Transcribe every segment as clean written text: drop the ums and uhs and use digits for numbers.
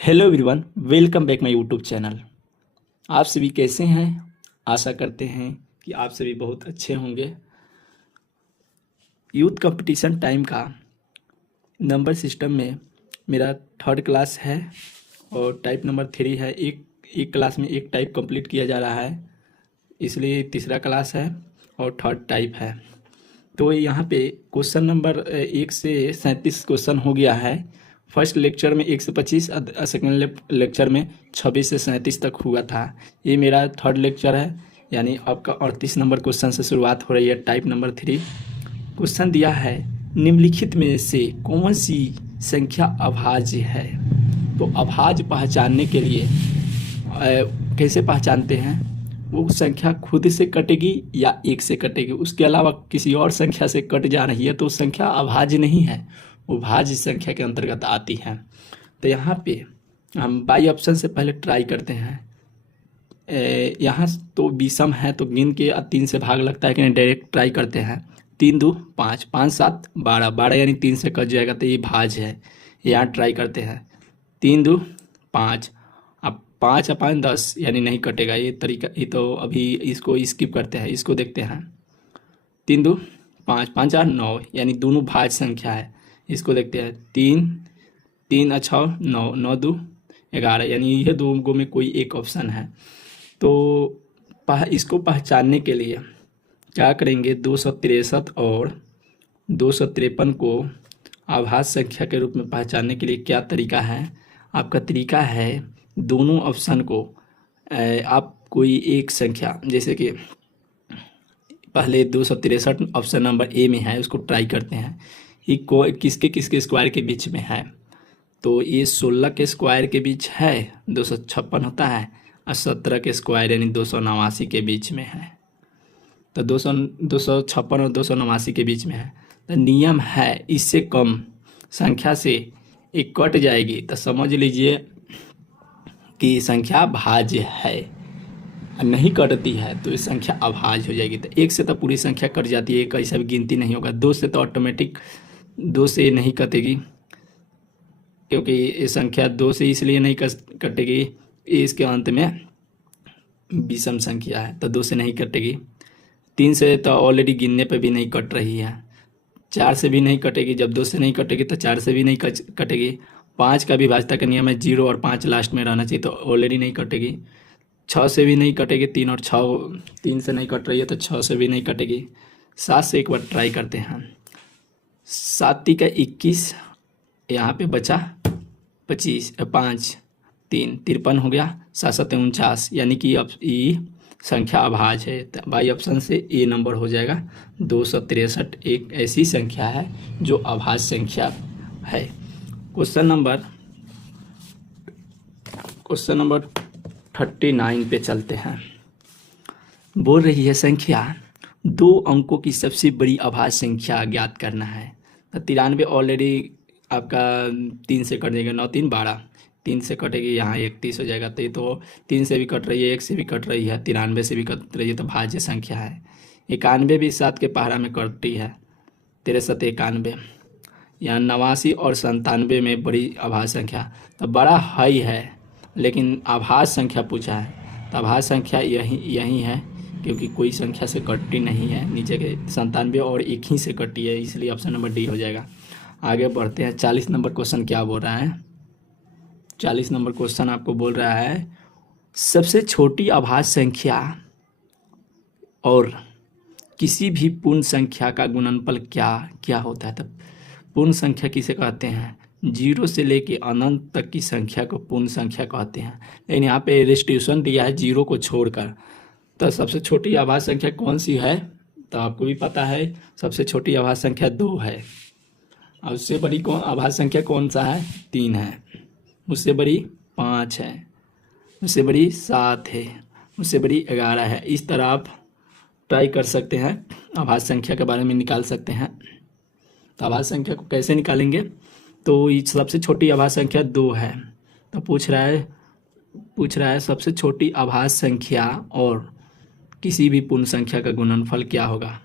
Hello everyone, welcome back my YouTube channel. आप सभी कैसे हैं? आशा करते हैं कि आप सभी बहुत अच्छे होंगे। यूथ कंपटीशन टाइम का नंबर सिस्टम में मेरा थर्ड क्लास है और टाइप नंबर 3 है। एक क्लास में एक टाइप कंप्लीट किया जा रहा है, इसलिए तीसरा क्लास है और थर्ड टाइप है। तो यहाँ पे क्वेश्चन नंबर 1 से 37 क्वेश्चन हो गया है। फर्स्ट लेक्चर में 1 से 25, सेकेंड लेक्चर में 26 से 37 तक हुआ था। ये मेरा थर्ड लेक्चर है, यानी आपका 38 नंबर क्वेश्चन से शुरुआत हो रही है। टाइप नंबर 3 क्वेश्चन दिया है, निम्नलिखित में से कौन सी संख्या अभाज्य है? तो अभाज्य पहचानने के लिए कैसे पहचानते हैं? वो संख्या खुद से कटेगी या 1 से कटेगी, उसके अलावा किसी और संख्या से कट जा रही है तो संख्या अभाज्य नहीं है, वो भाज्य संख्या के अंतर्गत आती है। तो यहाँ पे हम बाई ऑप्शन से पहले ट्राई करते हैं। यहाँ तो विषम है तो गिन के 3 से भाग लगता है कि नहीं, डायरेक्ट ट्राई करते हैं। 3 2 5, 5 7 12, 12 यानी 3 से कट जाएगा तो ये भाज्य है। यहाँ ट्राई करते हैं। 3 2 5, अब 5 5 10 यानी नहीं कटेगा ये तरीका। ये तो अभी इसको स्किप करते हैं, इसको देखते हैं। 3 2 5, 5 4 9 यानी दोनों भाज्य संख्या है, इसको देखते हैं। 3 3 अच्छा 9, 9 2 11 यानी ये दो गो में कोई एक ऑप्शन है। तो इसको पहचानने के लिए क्या करेंगे, 263 और 253 को अभाज्य संख्या के रूप में पहचानने के लिए क्या तरीका है? आपका तरीका है दोनों ऑप्शन को आप कोई एक संख्या, जैसे कि पहले 263 ऑप्शन नंबर ए में है, उसको ट्राई करते हैं। ये किसके किसके स्क्वायर के बीच में है? तो ये 16 के स्क्वायर के बीच है, 256 होता है, और 17 के स्क्वायर यानी 289 के बीच में है। तो 256 और 289 के बीच में है। तो नियम है इससे कम संख्या से एक कट जाएगी तो समझ लीजिए कि संख्या भाज्य है, नहीं कटती है तो ये संख्या अभाज्य हो जाएगी। तो 1 से तो पूरी संख्या कट जाती है, कैसा भी गिनती नहीं होगा। 2 से तो ऑटोमेटिक 2 से नहीं कटेगी, क्योंकि ये संख्या 2 से इसलिए नहीं कटेगी, ये इसके अंत में विषम संख्या है तो 2 से नहीं कटेगी। 3 से तो ऑलरेडी गिनने पे भी नहीं कट रही है। 4 से भी नहीं कटेगी, जब 2 से नहीं कटेगी तो 4 से भी नहीं कटेगी। 5 का भी भाज्यता का नियम है 0 और 5 लास्ट में रहना चाहिए, तो ऑलरेडी नहीं कटेगी। 6 से भी नहीं कटेगी, 3 और 6, 3 से नहीं कट रही है तो 6 से भी नहीं कटेगी। 7 से एक बार ट्राई करते हैं। 7 का 21, यहाँ पे बचा 25, 5 3 53 हो गया, 7 7 49 यानी कि अब ये संख्या अभाज्य है। तो बाई ऑप्शन से ए नंबर हो जाएगा। 263 एक ऐसी संख्या है जो अभाज्य संख्या है। क्वेश्चन नंबर 39 पे चलते हैं। बोल रही है संख्या 2 अंकों की सबसे बड़ी अभाज्य संख्या ज्ञात करना है। तो 93 ऑलरेडी आपका 3 से कट जाएगा, 9 3 12, 3 से कटेगी, यहाँ 31 हो जाएगा। तो ये तो 3 से भी कट रही है, 1 से भी कट रही है, 93 से भी कट रही है, तो भाज्य संख्या है। 91 भी 7 के पहाड़ा में कटती है, 63 91, यहाँ 89 और 97 में बड़ी अभाज्य संख्या। तो बड़ा हाई है लेकिन अभाज्य संख्या पूछा है, तो अभाज्य संख्या यही है, क्योंकि कोई संख्या से कटती नहीं है। नीचे के 97 और 1 ही से कटी है, इसलिए ऑप्शन नंबर डी हो जाएगा। आगे बढ़ते हैं। 40 नंबर क्वेश्चन क्या बोल रहा है? 40 नंबर क्वेश्चन आपको बोल रहा है सबसे छोटी अभाज्य संख्या और किसी भी पूर्ण संख्या का गुणनफल क्या होता है? तब पूर्ण संख्या किसे कहते हैं? 0 से लेके अनंत तक की संख्या को पूर्ण संख्या कहते हैं। लेकिन यहाँ पे रेस्ट्रिक्शन दिया है 0 को छोड़कर। तो सबसे छोटी अभाज्य संख्या कौन सी है? तो आपको भी पता है, सबसे छोटी अभाज्य संख्या 2 है। और उससे बड़ी अभाज्य संख्या कौन सा है? 3 है। उससे बड़ी 5 है, उससे बड़ी 7 है, उससे बड़ी 11 है। इस तरह आप ट्राई कर सकते हैं, अभाज्य संख्या के बारे में निकाल सकते हैं। तो अभाज्य संख्या को कैसे निकालेंगे? तो ये सबसे छोटी अभाज्य संख्या 2 है, तो पूछ रहा है सबसे छोटी अभाज्य संख्या और किसी भी पूर्ण संख्या का गुणनफल क्या होगा?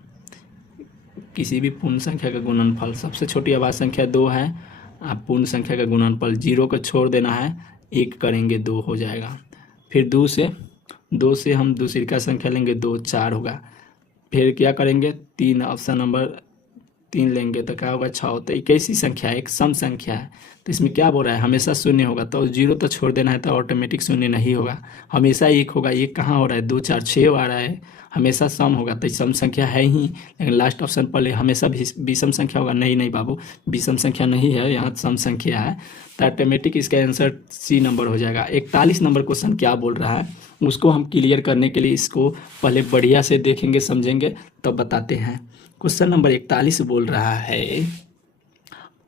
किसी भी पूर्ण संख्या का गुणनफल, सबसे छोटी अभाज्य संख्या 2 है, आप पूर्ण संख्या का गुणनफल 0 को छोड़ देना है, 1 करेंगे 2 हो जाएगा। फिर 2 से हम दूसरी का संख्या लेंगे 2 4 होगा। फिर क्या करेंगे 3 ऑप्शन नंबर 3 लेंगे तो क्या होगा 6। तो एक ऐसी संख्या है, एक सम संख्या है, तो इसमें क्या बोल रहा है हमेशा शून्य होगा। तो 0 तो छोड़ देना है, तो ऑटोमेटिक शून्य नहीं होगा, हमेशा 1 होगा। 1 कहाँ हो रहा है 2 4 6 आ रहा है, हमेशा सम होगा, तो सम संख्या है ही। लेकिन लास्ट ऑप्शन पर हमेशा विषम संख्या होगा। नहीं नहीं बाबू, विषम संख्या नहीं है, यहाँ सम संख्या है, तो ऑटोमेटिक इसका आंसर सी नंबर हो जाएगा। 41 नंबर क्वेश्चन क्या बोल रहा है उसको हम क्लियर करने के लिए इसको पहले बढ़िया से देखेंगे समझेंगे तब बताते हैं। क्वेश्चन नंबर 41 बोल रहा है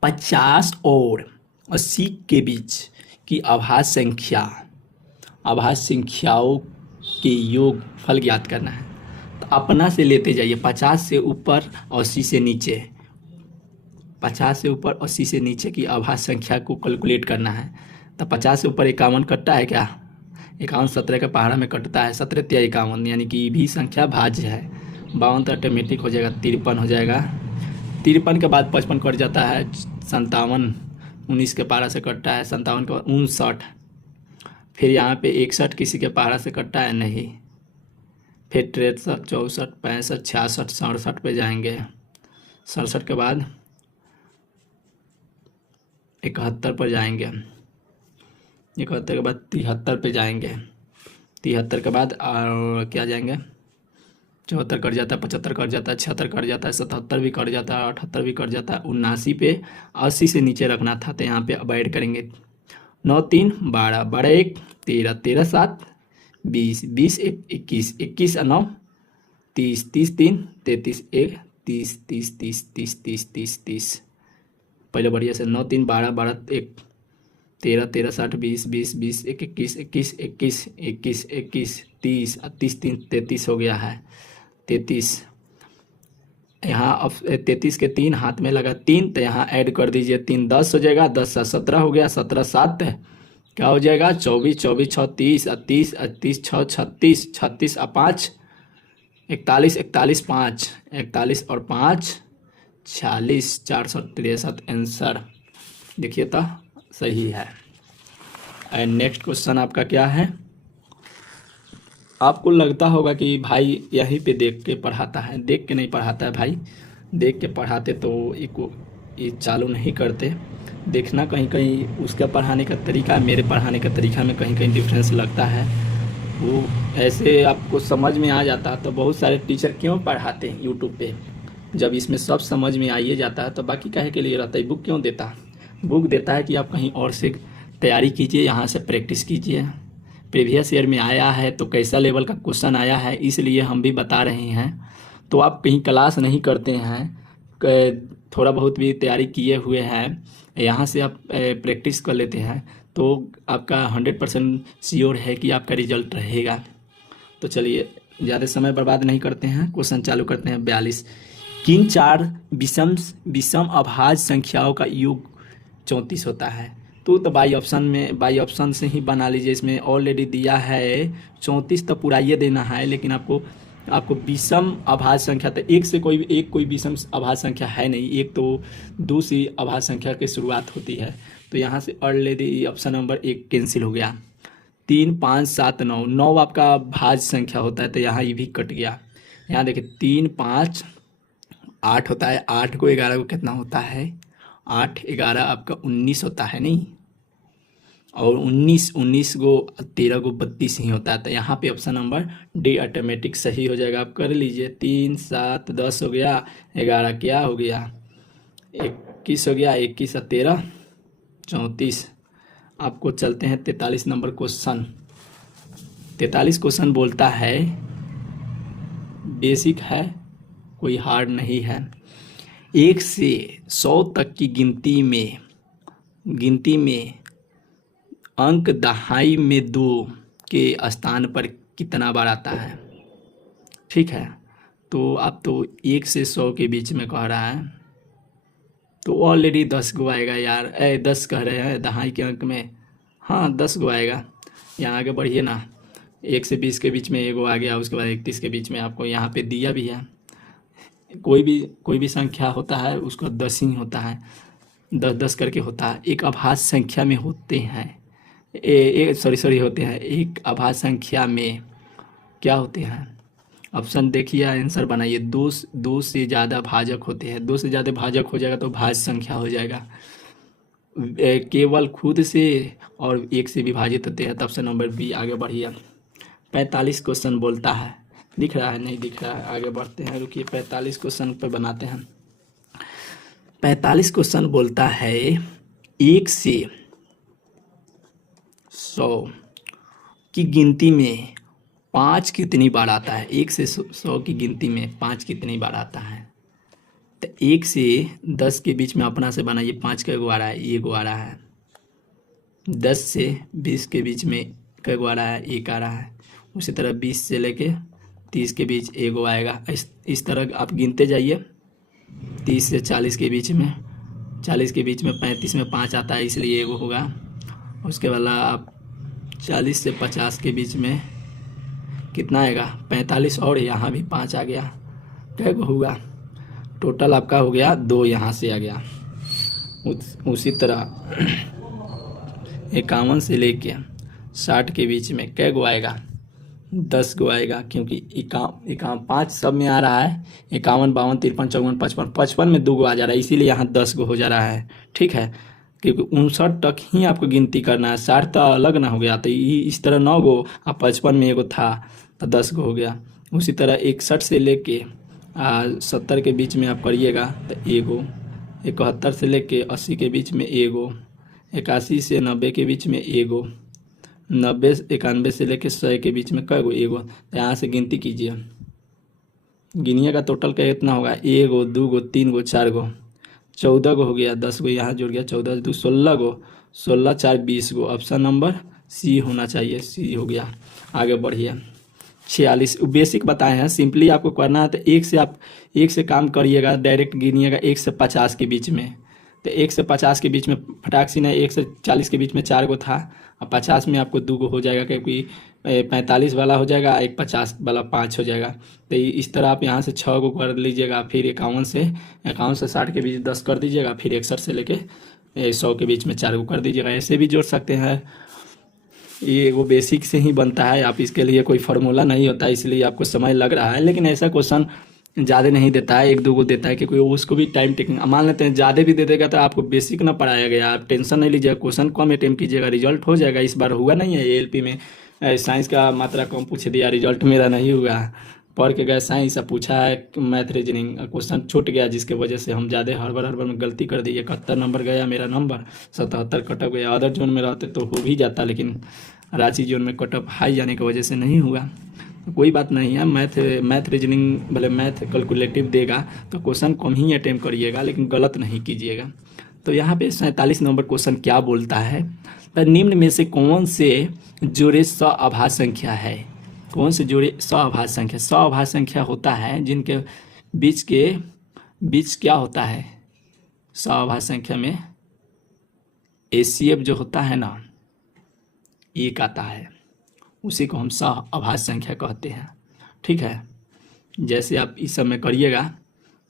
50 और 80 के बीच की अभाज्य संख्याओं के योग फल ज्ञात करना है। तो अपना से लेते जाइए 50 से ऊपर 80 से नीचे, 50 से ऊपर 80 से नीचे की अभाज्य संख्या को कैलकुलेट करना है। तो 50 से ऊपर 51 कटता है क्या, 51 17 के पहाड़ा में कटता है, 17 × 51 यानी कि भी संख्या भाज्य है। 52 तो ऑटोमेटिक हो जाएगा, 53 हो जाएगा। 53 के बाद 55 कट जाता है, 57 19 के पहाड़ा से कटता है, 57 के बाद 59, फिर यहाँ पे 61 किसी के पहाड़ा से कटता है नहीं, फिर 63 64 65 66 67 पे जाएंगे, 67 के बाद 71 पर जाएंगे, 71 के बाद 73 पे जाएंगे, 73 के बाद और क्या जाएंगे 74 कट जाता है, 75 कट जाता है, 76 कट जाता है, 77 भी कट जाता है, 78 भी कट जाता है, 79 पे 80 से नीचे रखना था, तो यहाँ पे अब ऐड करेंगे 9 3 12 12 1 13 13 7 20 20 1 21 21 9 30 30 3 33 1 30 30 30 30 30 30 30। पहले बढ़िया से 9 3 12 12 1 13 13 60 20 20 20 1 21 21 21 21 21 30 30 3 33 हो गया है, 33। यहाँ अब 33 के 3 हाथ में लगा 3, तो यहाँ ऐड कर दीजिए 3 10 हो जाएगा, 10 7 17 हो गया, 17 7 क्या हो जाएगा 24 24 6 30 30 30 6 36 36 और 5 41 41 5 41 और 5 46 463 आंसर देखिए तो सही है। एंड नेक्स्ट क्वेश्चन आपका क्या है। आपको लगता होगा कि भाई यहीं पे देख के पढ़ाता है, देख के नहीं पढ़ाता है भाई, देख के पढ़ाते तो ये चालू नहीं करते। देखना कहीं कहीं उसका पढ़ाने का तरीका मेरे पढ़ाने का तरीका में कहीं कहीं डिफरेंस लगता है, वो ऐसे आपको समझ में आ जाता है। तो बहुत सारे टीचर क्यों पढ़ाते हैं यूट्यूब पे, जब इसमें सब समझ में आइए जाता है तो बाकी काहे के लिए रहता है। बुक क्यों देता, बुक देता है कि आप कहीं और से तैयारी कीजिए, यहाँ से प्रैक्टिस कीजिए, प्रीवियस ईयर में आया है तो कैसा लेवल का क्वेश्चन आया है, इसलिए हम भी बता रहे हैं। तो आप कहीं क्लास नहीं करते हैं, थोड़ा बहुत भी तैयारी किए हुए हैं, यहाँ से आप प्रैक्टिस कर लेते हैं तो आपका 100% श्योर है कि आपका रिजल्ट रहेगा। तो चलिए ज़्यादा समय बर्बाद नहीं करते हैं, क्वेश्चन चालू करते हैं। 42 किन 4 विषम अभाज्य संख्याओं का योग 34 होता है। तो बाई ऑप्शन से ही बना लीजिए, इसमें ऑलरेडी दिया है 34 तो पूरा ये देना है, लेकिन आपको विषम अभाज्य संख्या तो एक से कोई विषम अभाज्य संख्या है नहीं, एक तो 2 से अभाज्य संख्या की शुरुआत होती है। तो यहाँ से ऑलरेडी ऑप्शन नंबर 1 कैंसिल हो गया। 3 5 7 9 9 आपका भाज्य संख्या होता है, तो यहाँ ये भी कट गया। यहाँ देखिए 3 5 8 होता है, 8 को 11 को कितना होता है 8 11 आपका 19 होता है नहीं, और 19 को 13 को 32 ही होता है। तो यहाँ पे ऑप्शन नंबर डी ऑटोमेटिक सही हो जाएगा। आप कर लीजिए 3 7 10 हो गया, 11 क्या हो गया 21 हो गया, 21 और 13 34। आपको चलते हैं 43 नंबर क्वेश्चन। 43 क्वेश्चन बोलता है बेसिक है, कोई हार्ड नहीं है। 1 से 100 तक की गिनती में अंक दहाई में 2 के स्थान पर कितना बार आता है। ठीक है, तो आप तो 1 से 100 के बीच में कह रहा है, तो ऑलरेडी 10 गो आएगा यार, 10 कह रहे हैं दहाई के अंक में, हाँ 10 गो आएगा। यहाँ आगे बढ़िए ना, 1 से 20 के बीच में एगो आ गया, उसके बाद 31 के बीच में आपको यहाँ पे दिया भी है। कोई भी संख्या होता है उसको 10 ही होता है, 10 10 करके होता है, एक अभाज्य संख्या में होते हैं। सॉरी होते हैं एक अभाज्य संख्या में क्या होते हैं। ऑप्शन देखिए, आंसर बनाइए। दो से ज़्यादा भाजक होते हैं। दो से ज़्यादा भाजक हो जाएगा तो भाज्य संख्या हो जाएगा। केवल खुद से और एक से विभाजित होते हैं। तो ऑप्शन नंबर बी। आगे बढ़िए। 45 क्वेश्चन बोलता है, दिख रहा है नहीं दिख रहा है, आगे बढ़ते हैं, रुकिए 45 क्वेश्चन पे बनाते हैं। 45 क्वेश्चन बोलता है 1 से 100 की गिनती में 5 कितनी बार आता है। 1 से 100 की गिनती में 5 कितनी बार आता है। तो 1 से 10 के बीच में अपना से बनाइए। 5 का गो आ रहा है, ये गो आ रहा है। 10 से 20 के बीच में कई गो आ रहा है, एक आ रहा है। उसी तरह 20 से लेके 30 के बीच एगो आएगा। इस तरह आप गिनते जाइए। 30 से 40 के बीच में, 40 के बीच में 35 में 5 आता है, इसलिए एगो होगा। उसके बाद आप 40 से 50 के बीच में कितना आएगा, 45, और यहाँ भी 5 आ गया। क्या होगा, टोटल आपका हो गया 2, यहाँ से आ गया। उसी तरह 51 से लेके 60 के बीच में कै गो आएगा, 10 गो आएगा, क्योंकि 5 सब में आ रहा है। 51, 52, 53, 54, 55, 55 में 2 गो आ जा रहा है, इसीलिए यहाँ 10 गो हो जा रहा है। ठीक है, क्योंकि 59 तक ही आपको गिनती करना है। 60 तो अलग ना हो गया, तो इस तरह 9 गो, अब 55 में एगो था तो 10 गो हो गया। उसी तरह 61 से लेके 70 के बीच में आप करिएगा तो एगो। 71 से लेके 80 के बीच में एगो। 81 से 90 के बीच में एगो। 90 91 से लेके 100 के बीच में कै गो, एगो। यहाँ से गिनती कीजिए, गिनिएगा टोटल का कितना होगा, एगो, 2 गो, 3 गो, 4 गो, 14 गो हो गया। 10 गो यहाँ जुड़ गया, 14 2 16 गो, 16 4 20 गो। ऑप्शन नंबर सी होना चाहिए, सी हो गया। आगे बढ़िए। 46 बेसिक बताए हैं, सिंपली आपको करना है तो एक से काम करिएगा, डायरेक्ट गिनिएगा 1 से 50 के बीच में। तो 1 से 50 के बीच में फटाक से ना, 1 से 40 के बीच में 4 गो था, अब 50 में आपको 2 गो हो जाएगा, क्योंकि 45 वाला हो जाएगा, एक 50 वाला 5 हो जाएगा। तो इस तरह आप यहाँ से 6 गो कर लीजिएगा। फिर 51 से 60 के बीच 10 कर दीजिएगा। फिर 61 से लेके 100 के बीच में 4 गो कर दीजिएगा। ऐसे भी जोड़ सकते हैं, ये वो बेसिक से ही बनता है। आप इसके लिए कोई फार्मूला नहीं होता, इसलिए आपको समय लग रहा है, लेकिन ऐसा क्वेश्चन ज़्यादा नहीं देता है, 1 2 गो देता है, क्योंकि उसको भी टाइम टेकिंग। मान लेते हैं ज़्यादा भी दे देगा तो आपको बेसिक ना पढ़ाया गया, आप टेंशन नहीं लीजिएगा, क्वेश्चन कम अटेम्प्ट कीजिएगा, रिजल्ट हो जाएगा। इस बार हुआ नहीं है एएलपी में, साइंस का मात्रा कम पूछ दिया, रिजल्ट मेरा नहीं हुआ। पढ़ के गए साइंस, अब पूछा है मैथ रीजनिंग, क्वेश्चन छूट गया, जिसके वजह से हम ज़्यादा हड़बड़ में गलती कर दी। 71 नंबर गया मेरा नंबर, 77 कटअप गया। अदर जोन में रहते तो हो भी जाता, लेकिन रांची जोन में कटअप हाई जाने की वजह से नहीं हुआ। तो कोई बात नहीं है, मैथ रीजनिंग भले मैथ कैलकुलेटिव देगा तो क्वेश्चन कम ही अटेम्प्ट करिएगा, लेकिन गलत नहीं कीजिएगा। तो यहाँ पे 47 नंबर क्वेश्चन क्या बोलता है, तो निम्न में से कौन से जोड़े सअभाज्य संख्या है। कौन से जोड़े सअभाज्य संख्या, सअभाज्य संख्या होता है जिनके बीच क्या होता है, सअभाज्य संख्या में एचसीएफ जो होता है ना, एक आता है, उसी को हम सअभाज्य संख्या कहते हैं। ठीक है, जैसे आप इस सब में करिएगा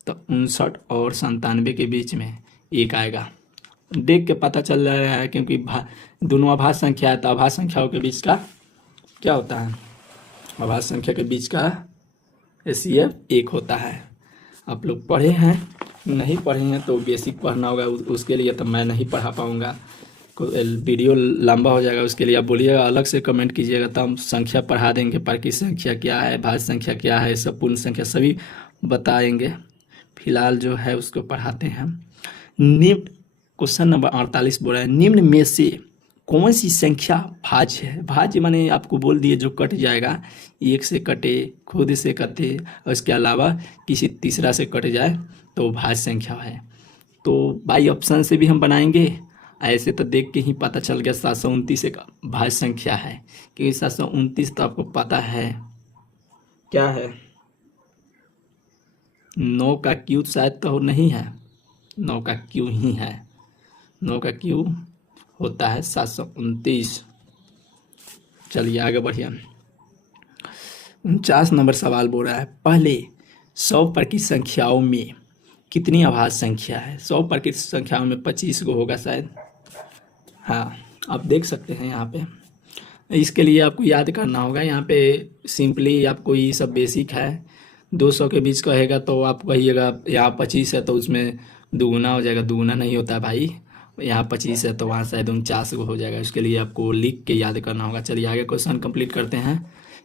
तो 59 और 97 के बीच में एक आएगा, देख के पता चल रहा है, क्योंकि दोनों अभाज्य संख्या है, तो अभाज्य संख्याओं के बीच का क्या होता है, अभाज्य संख्या के बीच का एचसीएफ एक होता है। आप लोग पढ़े हैं, नहीं पढ़े हैं तो बेसिक पढ़ना होगा, उसके लिए तो मैं नहीं पढ़ा पाऊँगा, वीडियो लंबा हो जाएगा। उसके लिए आप बोलिएगा, अलग से कमेंट कीजिएगा, तो हम संख्या पढ़ा देंगे, प्राकृत संख्या क्या है, भाज्य संख्या क्या है, सब पूर्ण संख्या सभी बताएंगे। फिलहाल जो है उसको पढ़ाते हैं। निम्न क्वेश्चन नंबर 48 बोल रहा है, निम्न में से कौन सी संख्या भाज्य है। भाज्य माने आपको बोल दिए जो कट जाएगा, 1 से कटे, खुद से कटे, और इसके अलावा किसी तीसरा से कट जाए तो भाज्य संख्या है। तो बाई ऑप्शन से भी हम बनाएंगे, ऐसे तो देख के ही पता चल गया 729 एक भाज्य संख्या है, क्योंकि 729 तो आपको पता है क्या है, 9 का क्यूब शायद तो नहीं है, 9 का क्यूब ही है, 9 का क्यूब होता है 729। चलिए आगे बढ़िए। 49 नंबर सवाल बोल रहा है, पहले 100 की संख्याओं में कितनी अभाज्य संख्या है। 100 की संख्याओं में 25 गो होगा शायद। हाँ, आप देख सकते हैं यहाँ पे। इसके लिए आपको याद करना होगा, यहाँ पे सिंपली आपको ये सब बेसिक है। 200 के बीच कहेगा तो आप कहिएगा यहाँ 25 है तो उसमें दुगुना हो जाएगा, दुगुना नहीं होता है भाई, यहाँ 25 है तो वहाँ शायद 49 हो जाएगा। इसके लिए आपको लिख के याद करना होगा। चलिए आगे क्वेश्चन कंप्लीट करते हैं।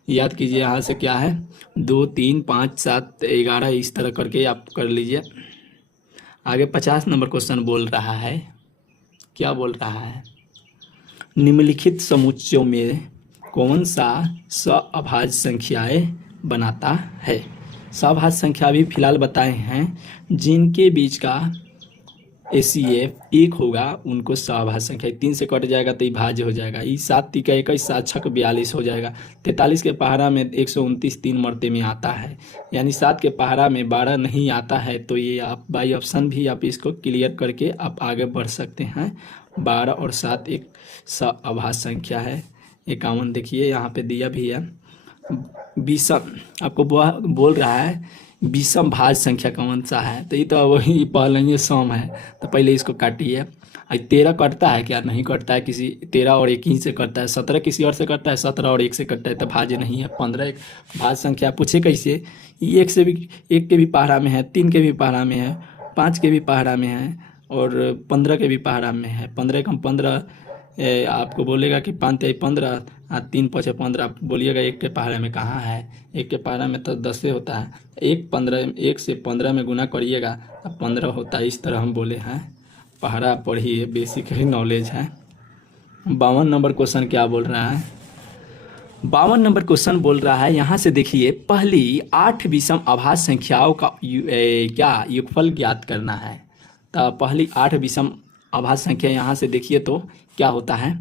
याद कीजिए यहाँ से क्या है, 2 3 5 7 11 इस तरह करके आप कर लीजिए। आगे 50 नंबर क्वेश्चन बोल रहा है, क्या बोल रहा है, निम्नलिखित समुच्चयों में कौन सा सअभाज्य संख्याएं बनाता है। सअभाज्य संख्या भी फिलहाल बताए हैं, जिनके बीच का HCF 1 होगा उनको सअभाज्य संख्या। 3 से कट जाएगा तो ये भाज्य हो जाएगा। ये 7 3 का 21, 7 6 42 हो जाएगा। 43 के पहाड़ा में 129 3 मरते में आता है, यानी 7 के पहाड़ा में 12 नहीं आता है। तो ये आप बाई ऑप्शन भी आप इसको क्लियर करके आप आगे बढ़ सकते हैं। 12 और 7 एक सअभाज्य संख्या है। 51 देखिए यहाँ पे दिया भी है। विषम आपको बोल रहा है विषम भाज्य संख्या कौन सा है, तो ये तो वही पहले ही सम है, तो पहले इसको काटिए। 13 कटता है क्या, नहीं कटता है, किसी 13 और 1 ही से कटता है। 17 किसी और से कटता है, 17 और 1 से कटता है, तो भाज्य नहीं है। 15 एक भाज्य संख्या पूछे कैसे, ये 1 से भी, 1 के भी पहाड़ा में है, 3 के भी पहाड़ा में है, 5 के भी पहाड़ा में है और 15 के भी पहाड़ा में है। 15 कम 15 आपको बोलेगा कि 5 3 15 3 5 15, आप बोलिएगा 1 के पहाड़े में कहाँ है, 1 के पहाड़े में तो 10 से होता है। 1 से 15 में गुना करिएगा तो 15 होता है। इस तरह हम बोले हैं, पहाड़ा पढ़िए, बेसिक ही नॉलेज है। 52 नंबर क्वेश्चन क्या बोल रहा है, 52 नंबर क्वेश्चन बोल रहा है, यहाँ से देखिए, पहली 8 विषम अभाज्य संख्याओं का क्या योगफल ज्ञात करना है। तो पहली 8 विषम अभाज्य संख्या यहाँ से देखिए तो क्या होता है,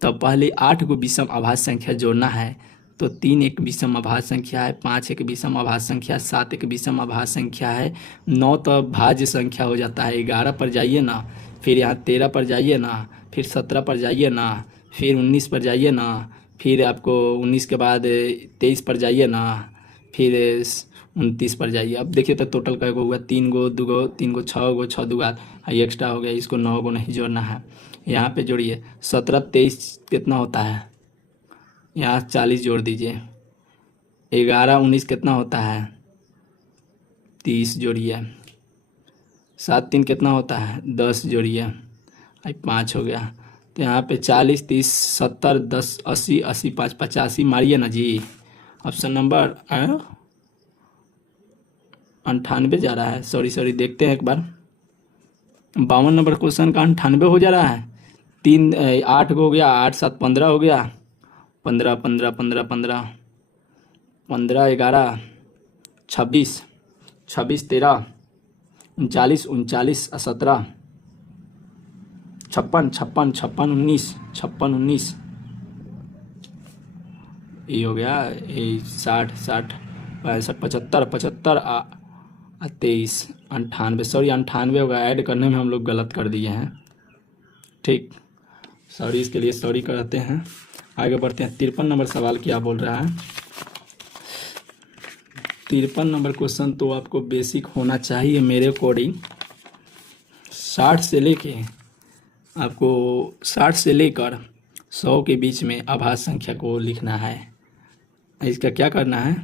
तो पहले 8 को विषम अभाज्य संख्या जोड़ना है। तो 3 एक विषम अभाज्य संख्या है, 5 एक विषम अभाज्य संख्या, 7 एक विषम अभाज्य संख्या है, 9 तो भाज्य संख्या हो जाता है। 11 पर जाइए ना, फिर यहाँ 13 पर जाइए ना, फिर 17 पर जाइए ना, फिर 19 पर जाइए ना, फिर आपको 19 के बाद 23 पर जाइए ना, फिर 29 पर जाइए। अब देखिए तो टोटल का हुआ 3 गो 2 गो 3 गो 6 गो 6 दूगा एक्स्ट्रा हो गया, इसको 9 गो नहीं जोड़ना है। यहाँ पे जोड़िए, 17 23 कितना होता है, यहाँ 40 जोड़ दीजिए। 11 19 कितना होता है, 30 जोड़िए। 7 3 कितना होता है, 10 जोड़िए, 5 हो गया। तो यहाँ पे 40 30 70 10 80 80 5 85 मारिए ना जी। ऑप्शन नंबर 98 जा रहा है, सॉरी देखते हैं एक बार। 52 नंबर क्वेश्चन का 98 हो जा रहा है। 3 8 हो गया, 8 7 15 हो गया, 15 15 15 15 15 11 26 26 13 39 39 17 56 56 56 19 56 19 ये हो गया। 60 60 65 75 75 23 98, सॉरी 98 होगा, ऐड करने में हम लोग गलत कर दिए हैं, ठीक, सॉरी, इसके लिए सॉरी करते हैं। आगे बढ़ते हैं। 53 नंबर सवाल क्या बोल रहा है। 53 नंबर क्वेश्चन तो आपको बेसिक होना चाहिए मेरे अकॉर्डिंग। 60 से लेके आपको 60 से लेकर 100 के बीच में अभाज्य संख्या को लिखना है। इसका क्या करना है,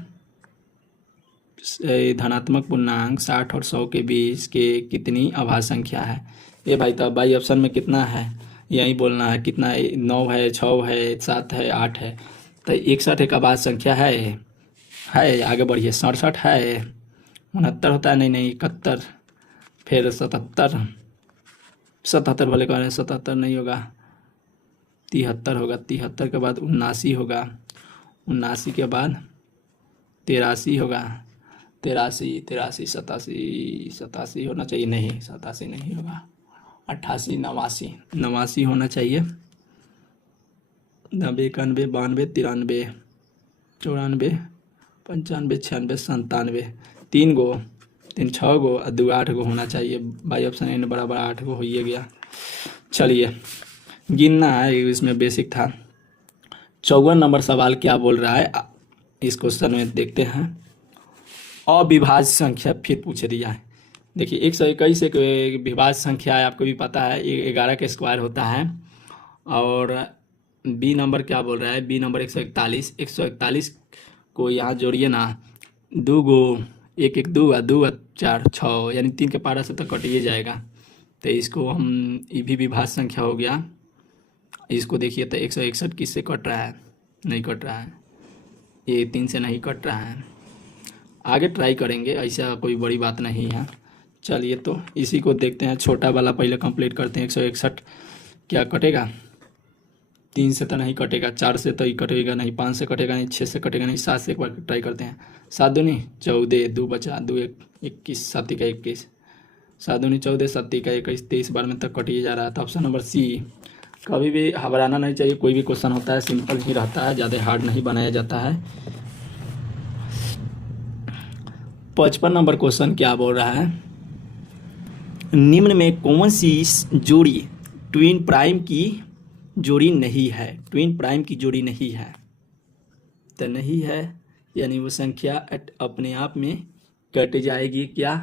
धनात्मक पूर्णांक 60 और 100 के बीच के कितनी अभाज्य संख्या है। ये भाई तो बाई ऑप्शन में कितना है, यही बोलना है, कितना 9 है 6 है 7 है 8 है। तो 61 एक अभाज्य संख्या है। आगे बढ़िए। 67 है, 69 होता है, नहीं 71, फिर 77 77 वाले कह रहे हैं, 77 नहीं होगा, 73 होगा, 73 के बाद 79 होगा, 79 के बाद 83 होगा, 83 83 87 87 होना चाहिए, नहीं 87 नहीं होगा, 88 89 89 होना चाहिए, 90 91 92 93 94 95 96 97, 3 गो 3 6 गो और 2 8 गो होना चाहिए। बाई ऑप्शन n बराबर 8 गो हो ही गया। चलिए गिनना है, इसमें बेसिक था। 54 नंबर सवाल क्या बोल रहा है, इस क्वेश्चन में देखते हैं। अविभाज्य संख्या फिर पूछ दिया है। देखिए 121 एक विभाज्य संख्या है, आपको भी पता है, 11 के स्क्वायर होता है और बी नंबर क्या बोल रहा है, बी नंबर 141, 141 को यहाँ जोड़िए ना, दो गो, एक एक दो चार छः, यानी 3 के पारा से तो कट ही जाएगा। तो इसको हम, ये भी विभाज्य संख्या हो गया। इसको देखिए तो 161 किससे कट रहा है, नहीं कट रहा है, ये 3 से नहीं कट रहा है। आगे ट्राई करेंगे, ऐसा कोई बड़ी बात नहीं है। चलिए तो इसी को देखते हैं, छोटा वाला पहले कंप्लीट करते हैं। 161 क्या कटेगा, 3 से तो नहीं कटेगा, 4 से तो ही कटेगा नहीं, 5 से कटेगा नहीं, 6 से कटेगा नहीं, 7 से एक बार ट्राई करते हैं। 7 दूनी 14, 2 बचा, 2 1 21, 7 का 21, 7 दूनी 14, 7 का 21, 23 बार में तक कटिए जा रहा है। तो ऑप्शन नंबर सी। कभी भी घबराना नहीं चाहिए, कोई भी क्वेश्चन होता है सिंपल ही रहता है, ज़्यादा हार्ड नहीं बनाया जाता है। 55 नंबर क्वेश्चन क्या बोल रहा है, निम्न में कौन सी जोड़ी ट्विन प्राइम की जोड़ी नहीं है, ट्विन प्राइम की जोड़ी नहीं है। तो नहीं है यानी वो संख्या अपने आप में कट जाएगी क्या,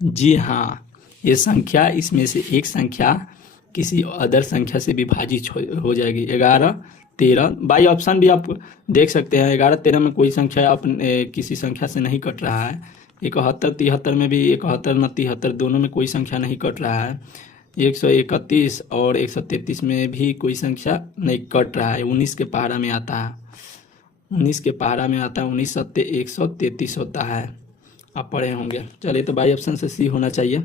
जी हाँ, ये संख्या, इसमें से एक संख्या किसी अदर संख्या से विभाजित हो जाएगी। 11 13 बाई ऑप्शन भी आप देख सकते हैं। 11 13 में कोई संख्या अपने किसी संख्या से नहीं कट रहा है। 71 73 में भी 71 न 73 दोनों में कोई संख्या नहीं कट रहा है। 131 और 133 में भी कोई संख्या नहीं कट रहा है। 19 के पहाड़ा में आता है, 19 के पहाड़ा में आता है, 19 सत्ते 133 होता है, आप पढ़े होंगे। चलिए तो बाई ऑप्शन से सी होना चाहिए।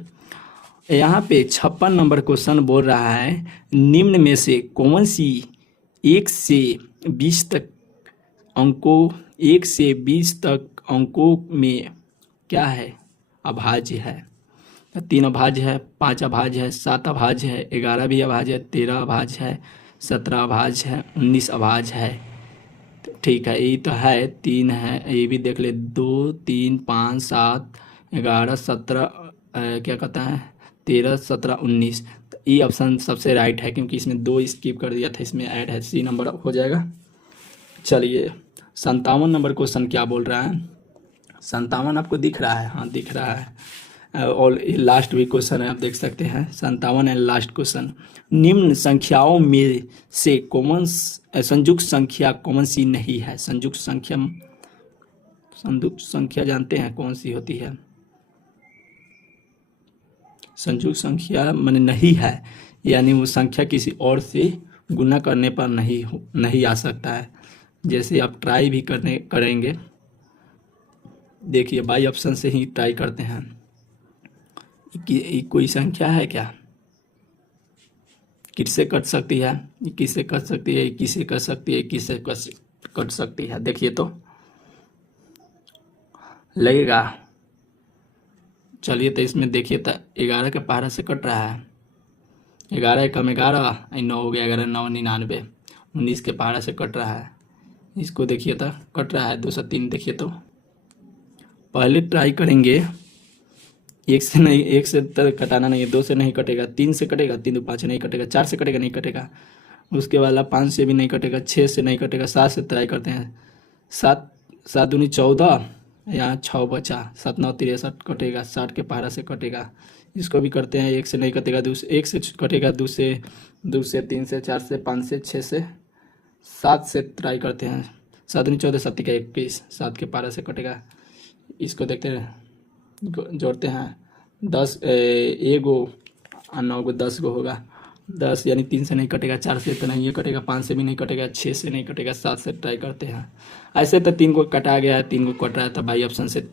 यहाँ पे 56 नंबर क्वेश्चन बोल रहा है, निम्न में से कौन सी 1 से 20 तक अंकों, 1 से 20 तक अंकों में क्या है, अभाज्य है। 3 अभाज्य है, 5 अभाज्य है, 7 अभाज्य है, 11 भी अभाज्य है, 13 अभाज्य है, 17 अभाज्य है, 19 अभाज्य है। ठीक है, ये तो है, 3 है, ये भी देख ले, 2 3 5 7 11 17 क्या कहता है 13 17 19। तो ये ऑप्शन सबसे राइट है, क्योंकि इसमें 2 स्किप कर दिया था, इसमें ऐड है, सी नंबर हो जाएगा। चलिए 57 नंबर क्वेश्चन क्या बोल रहा है, 57 आपको दिख रहा है, हाँ दिख रहा है, और लास्ट भी क्वेश्चन है, आप देख सकते हैं। 57 है लास्ट क्वेश्चन, निम्न संख्याओं में से कौन संयुक्त संख्या कौन सी नहीं है। संयुक्त संख्या जानते हैं कौन सी होती है, संयुक्त संख्या माने नहीं है, यानी वो संख्या किसी और से गुना करने पर नहीं आ सकता है। जैसे आप ट्राई भी करेंगे, देखिए बाई ऑप्शन से ही ट्राई करते हैं कि कोई संख्या है क्या, किससे कट सकती है, 21 से कट सकती है, 21 से कट सकती है, 21 से कट सकती है। देखिए तो लगेगा। चलिए तो इसमें देखिए तो 11 के पहाड़ा से कट रहा है, 11 कम 11, 9 हो गया, 11 9 99, 19 के पहाड़ा से कट रहा है। इसको देखिए तो कट रहा है 203। देखिए तो पहले ट्राई करेंगे, 1 से नहीं, 1 से तो कटाना नहीं है, 2 से नहीं कटेगा, 3 से कटेगा, 3 2 5 नहीं कटेगा, 4 से कटेगा नहीं कटेगा, उसके वाला 5 से भी नहीं कटेगा, 6 से नहीं कटेगा, 7 से ट्राई करते हैं, 7 दूनी 14, यहाँ 6 बचा, 7 9 63 कटेगा, 60 के पहाड़ा से कटेगा। इसको भी करते हैं, 1 से नहीं कटेगा, 1 से कटेगा, 2 से 3 से 4 से 5 से 6 से 7 से ट्राई करते हैं, 7 दूनी 14 7 का 21, 7 के पहाड़ा से कटेगा। इसको देखते हैं, जोड़ते हैं, 10 1 गो और 9 गो 10 गो होगा, 10 यानी 3 से नहीं कटेगा, 4 से तो नहीं कटेगा, 5 से भी नहीं कटेगा, 6 से नहीं कटेगा, 7 से ट्राई करते हैं। ऐसे तो 3 को कटा गया है, 3 को कट रहा है, तो बाई ऑप्शन से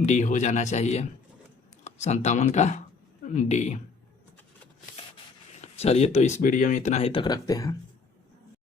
डी हो जाना चाहिए, 57 का डी। चलिए तो इस वीडियो में इतना ही तक रखते हैं।